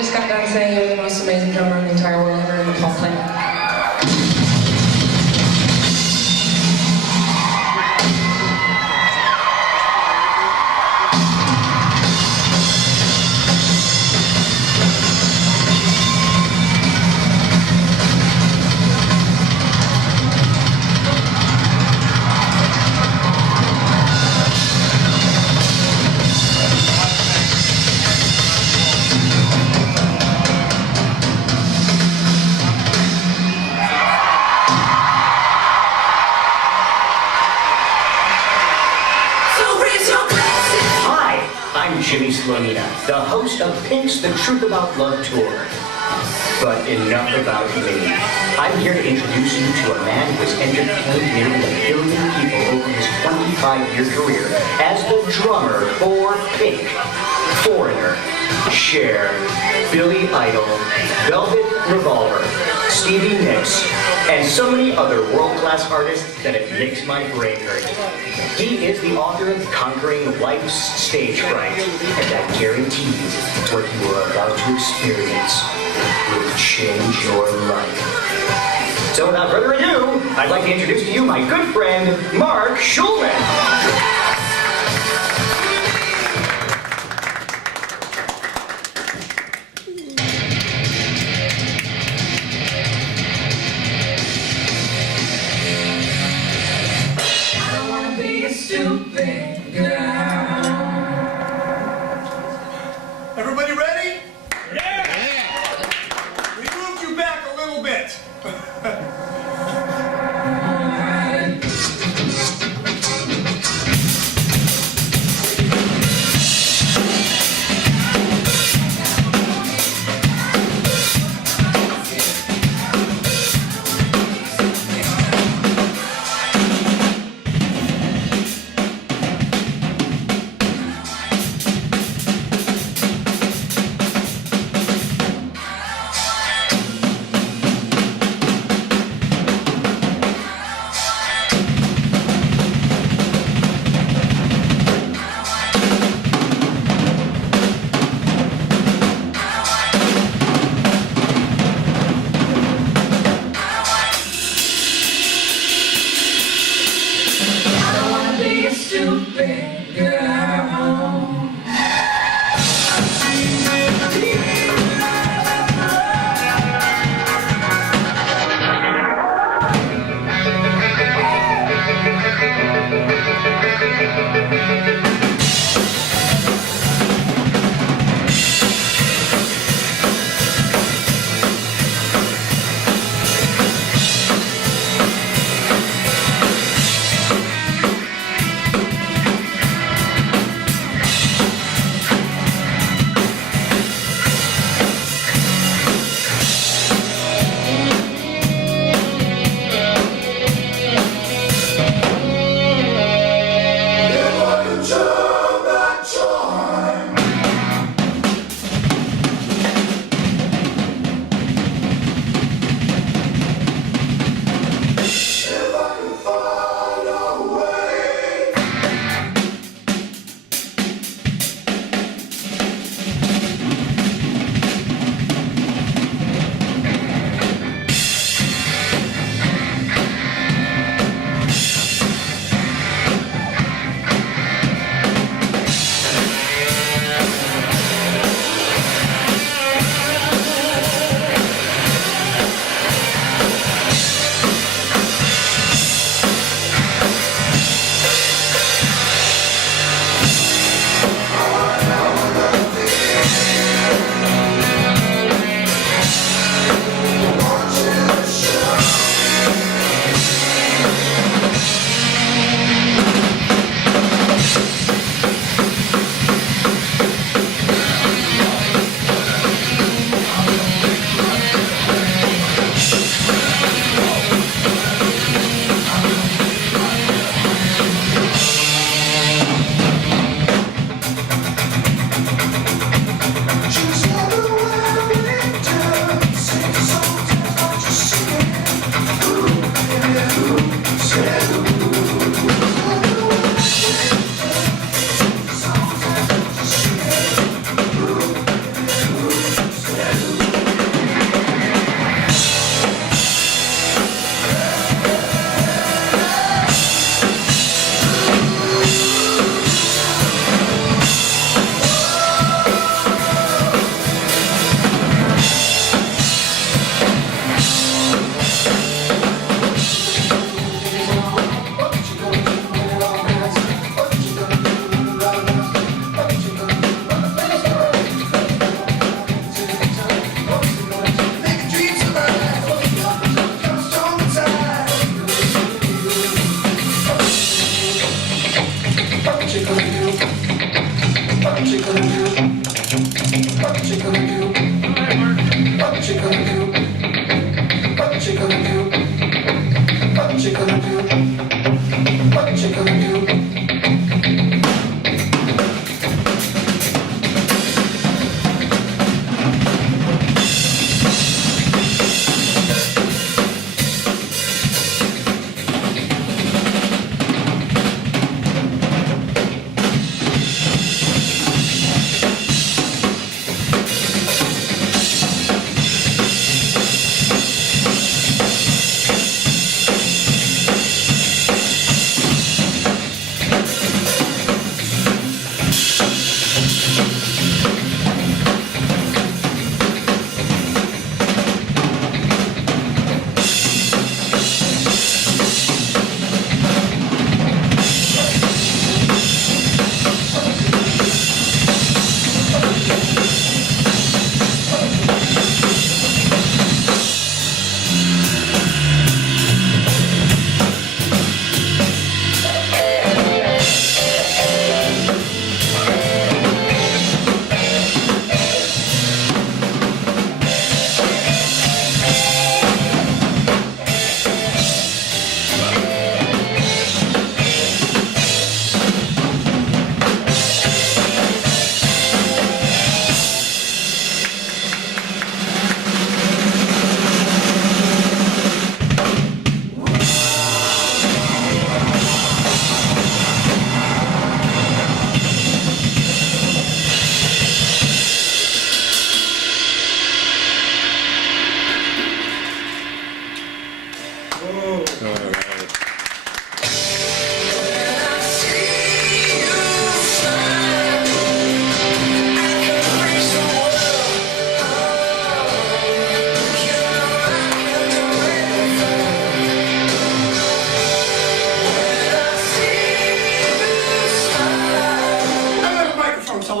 just got done saying you're the most amazing drummer in the entire world ever in the whole planet. The host of Pink's The Truth About Love Tour. But enough about me. I'm here to introduce you to a man who has entertained nearly 1 billion people over his 25-year career as the drummer for Pink, Foreigner, Cher, Billy Idol, Velvet Revolver, Stevie Nicks, and so many other world-class artists that it makes my brain hurt. He is the author of Conquering Life's Stage Fright, and I guarantee you what you are about to experience will change your life. So without further ado, I'd like to introduce to you my good friend, Mark Schulman. Everybody ready? Yeah! We moved you back a little bit.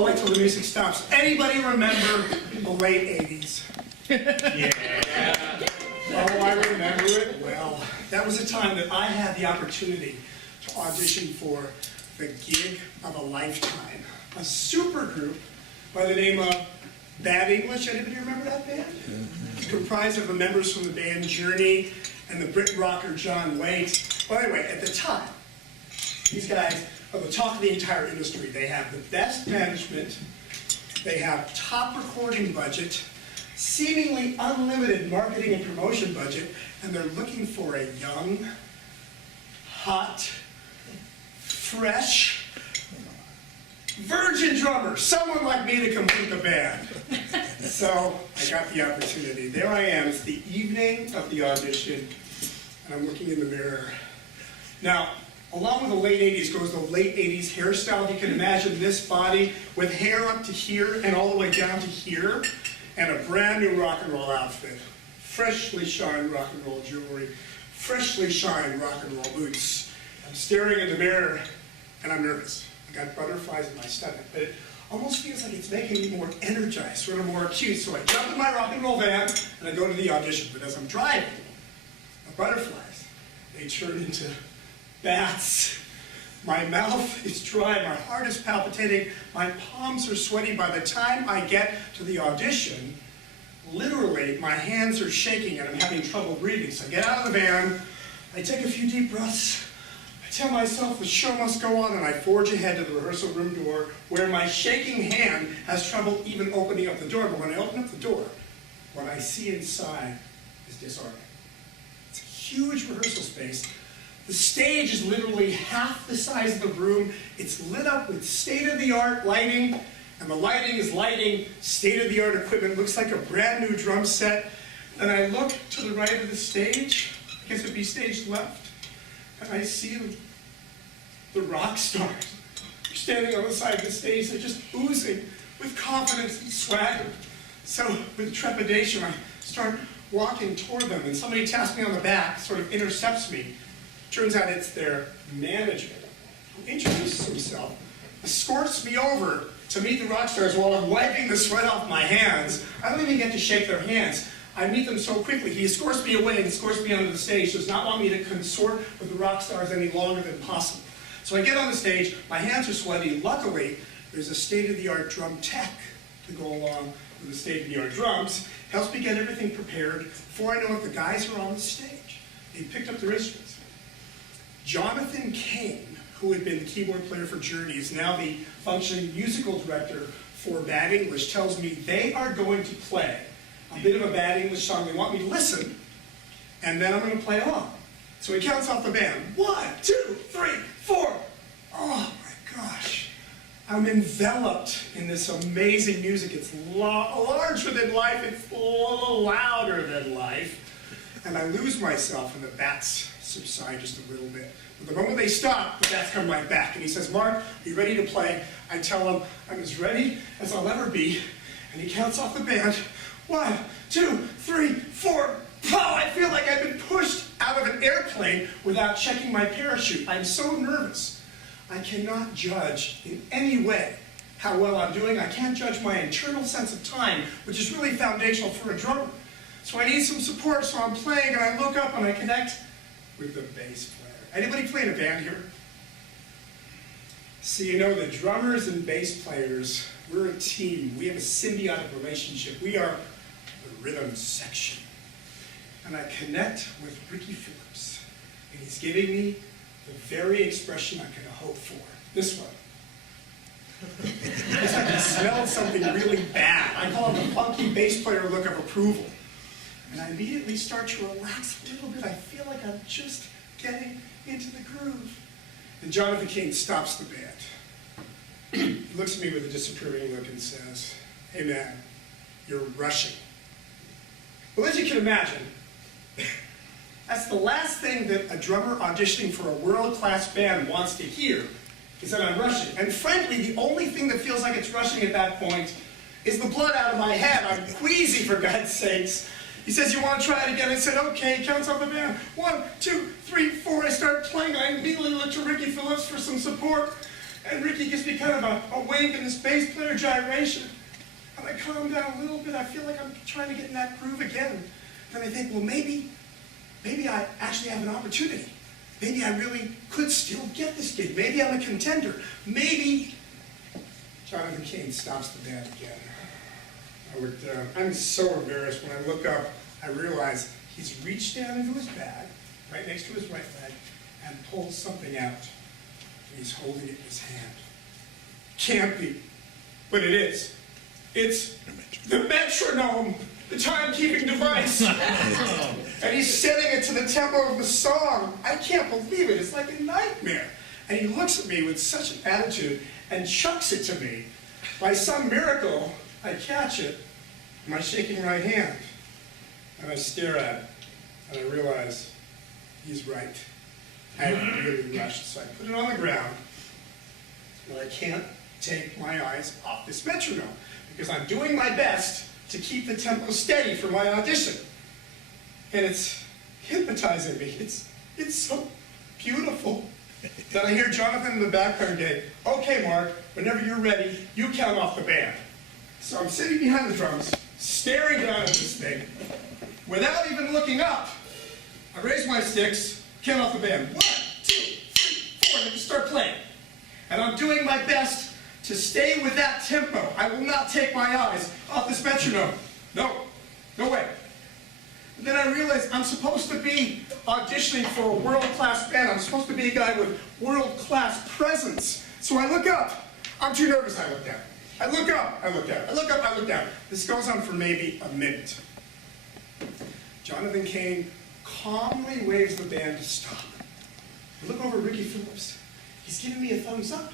I'll wait till the music stops. Anybody remember the late 80s? Yeah. Oh, I remember it well. That was a time that I had the opportunity to audition for the gig of a lifetime. A super group by the name of Bad English. Anybody remember that band? It's comprised of the members from the band Journey and the Brit rocker John Waite. Well, anyway, at the time, these guys are the talk of the entire industry. They have the best management, they have top recording budget, seemingly unlimited marketing and promotion budget, and they're looking for a young, hot, fresh, virgin drummer, someone like me to complete the band. So I got the opportunity. There I am. It's the evening of the audition, and I'm looking in the mirror. Now, along with the late 80s goes the late 80s hairstyle. If you can imagine this body with hair up to here and all the way down to here, and a brand new rock and roll outfit. Freshly shined rock and roll jewelry, freshly shined rock and roll boots. I'm staring in the mirror, and I'm nervous. I got butterflies in my stomach, but it almost feels like it's making me more energized, sort of more acute. So I jump in my rock and roll van, and I go to the audition. But as I'm driving, the butterflies, they turn into bats. My mouth is dry, my heart is palpitating, my palms are sweaty. By the time I get to the audition, literally my hands are shaking and I'm having trouble breathing. So I get out of the van, I take a few deep breaths, I tell myself the show must go on, and I forge ahead to the rehearsal room door where my shaking hand has trouble even opening up the door. But when I open up the door, what I see inside is disarming. It's a huge rehearsal space. The stage is literally half the size of the room. It's lit up with state-of-the-art lighting, and the lighting is lighting state-of-the-art equipment. It looks like a brand new drum set. And I look to the right of the stage, I guess it'd be stage left, and I see the rock stars. They're standing on the side of the stage. They're just oozing with confidence and swagger. So with trepidation, I start walking toward them, and somebody taps me on the back, sort of intercepts me. Turns out it's their manager, who introduces himself, escorts me over to meet the rock stars while I'm wiping the sweat off my hands. I don't even get to shake their hands. I meet them so quickly. He escorts me away and escorts me onto the stage. Does not want me to consort with the rock stars any longer than possible. So I get on the stage. My hands are sweaty. Luckily, there's a state-of-the-art drum tech to go along with the state-of-the-art drums. Helps me get everything prepared. Before I know it, the guys are on the stage. They picked up their instruments. Jonathan Kane, who had been the keyboard player for Journey, is now the functioning musical director for Bad English, tells me they are going to play a bit of a Bad English song. They want me to listen, and then I'm going to play along. So he counts off the band. 1, 2, 3, 4. Oh my gosh. I'm enveloped in this amazing music. It's larger than life. It's louder than life. And I lose myself, and the bats subside just a little bit. But the moment they stop, the bats come right back. And he says, Mark, are you ready to play? I tell him, I'm as ready as I'll ever be. And he counts off the band. 1, 2, 3, 4. Oh, I feel like I've been pushed out of an airplane without checking my parachute. I'm so nervous. I cannot judge in any way how well I'm doing. I can't judge my internal sense of time, which is really foundational for a drummer. So I need some support, so I'm playing, and I look up and I connect with the bass player. Anybody play in a band here? So you know, the drummers and bass players, we're a team. We have a symbiotic relationship. We are the rhythm section. And I connect with Ricky Phillips, and he's giving me the very expression I could have hoped for. This one. It's like he smelled something really bad. I call it the funky bass player look of approval. And I immediately start to relax a little bit. I feel like I'm just getting into the groove. And Jonathan King stops the band. He looks at me with a disapproving look and says, hey man, you're rushing. Well, as you can imagine, that's the last thing that a drummer auditioning for a world-class band wants to hear, is that I'm rushing. And frankly, the only thing that feels like it's rushing at that point is the blood out of my head. I'm queasy, for God's sakes. He says, you want to try it again? I said, okay. He counts off the band. 1, 2, 3, 4. I start playing. I immediately look to Ricky Phillips for some support. And Ricky gives me kind of a wave in this bass player gyration. And I calm down a little bit. I feel like I'm trying to get in that groove again. And I think, well, maybe I actually have an opportunity. Maybe I really could still get this gig. Maybe I'm a contender. Maybe Jonathan Cain stops the band again. I look down. I'm so embarrassed. When I look up, I realize he's reached down into his bag, right next to his right leg, and pulled something out. And he's holding it in his hand. Can't be, but it is. It's the metronome, the timekeeping device. And he's setting it to the tempo of the song. I can't believe it. It's like a nightmare. And he looks at me with such an attitude and chucks it to me. By some miracle, I catch it in my shaking right hand. And I stare at it, and I realize he's right. I really rushed, so I put it on the ground, but I can't take my eyes off this metronome, because I'm doing my best to keep the tempo steady for my audition. And it's hypnotizing me. It's so beautiful. Then I hear Jonathan in the background going, "Okay, Mark, whenever you're ready, you count off the band." So I'm sitting behind the drums, staring down at this thing. Without even looking up, I raise my sticks, count off the band. 1, 2, 3, 4, and I just start playing. And I'm doing my best to stay with that tempo. I will not take my eyes off this metronome. No way. And then I realize I'm supposed to be auditioning for a world-class band. I'm supposed to be a guy with world-class presence. So I look up. I'm too nervous, I look down. I look up, I look down. I look up, I look down. This goes on for maybe a minute. Jonathan Cain calmly waves the band to stop. I look over at Ricky Phillips. He's giving me a thumbs up.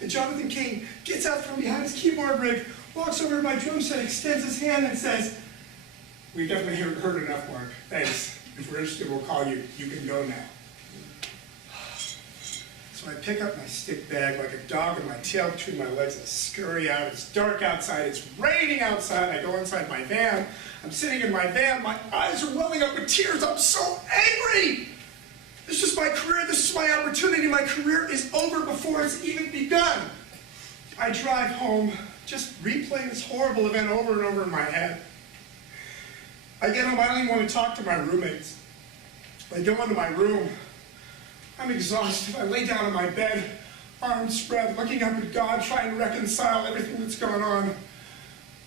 And Jonathan Cain gets out from behind his keyboard rig, walks over to my drum set, extends his hand and says, "We've definitely heard enough, Mark. Thanks. If we're interested, we'll call you. You can go now." So I pick up my stick bag like a dog with my tail between my legs. I scurry out. It's dark outside. It's raining outside. I go inside my van. I'm sitting in my van. My eyes are welling up with tears. I'm so angry. This is my career. This is my opportunity. My career is over before it's even begun. I drive home, just replaying this horrible event over and over in my head. I get home. I don't even want to talk to my roommates. I go into my room. I'm exhausted. I lay down in my bed, arms spread, looking up at God, trying to reconcile everything that's going on.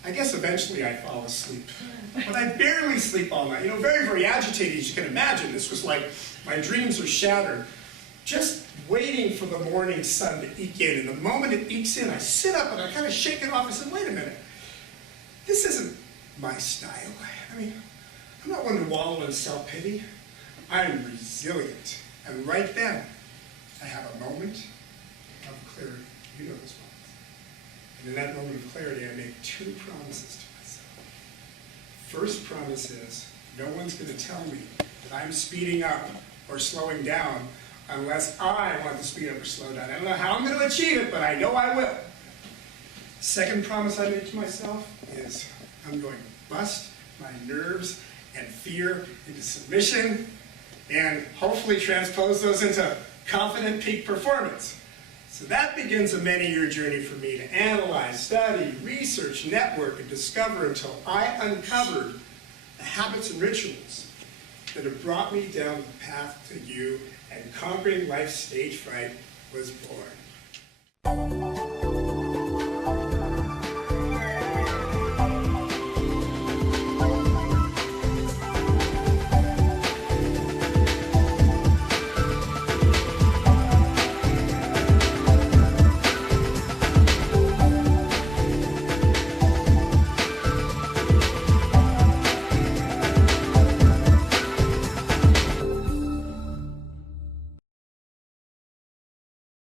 I guess eventually I fall asleep. But I barely sleep all night. You know, very, very agitated, as you can imagine. This was like, my dreams are shattered. Just waiting for the morning sun to eke in. And the moment it ekes in, I sit up and I kind of shake it off. I said, wait a minute. This isn't my style. I mean, I'm not one to wallow in self-pity. I'm resilient. And right then, I have a moment of clarity. You know those moments. And in that moment of clarity, I make 2 promises to myself. First promise is, no one's going to tell me that I'm speeding up or slowing down unless I want to speed up or slow down. I don't know how I'm going to achieve it, but I know I will. Second promise I make to myself is, I'm going to bust my nerves and fear into submission, and hopefully transpose those into confident peak performance. So that begins a many-year journey for me to analyze, study, research, network, and discover until I uncovered the habits and rituals that have brought me down the path to you, and conquering life's stage fright was born.